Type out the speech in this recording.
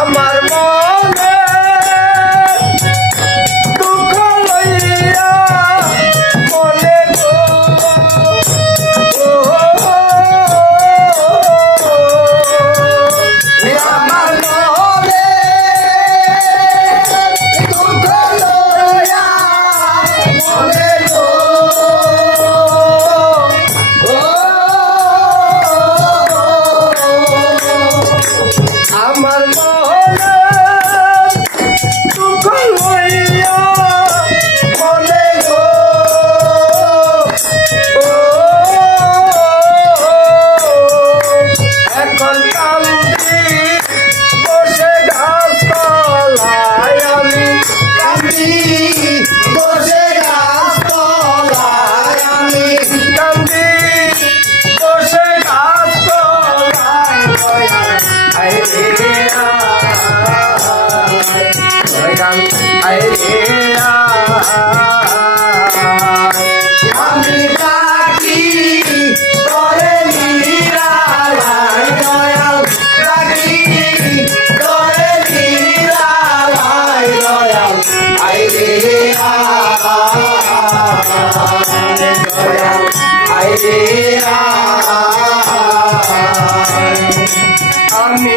আমার মনে দুঃখ লইয়া মনে গো আমার মনে দুঃখ লইয়া মনে গো আমার মনে দুঃখ লইয়া মনে গো এখন কান্দি বসে ঘাস তলায় আমি কান্দি বসে ঘাস তলায় আমি কান্দি বসে ঘাস তলায় আমি ডাকি তোরে নিরালায় দয়াল ডাকি তোরে নিরালায় দয়াল আইরে দয়াল আইরে আমি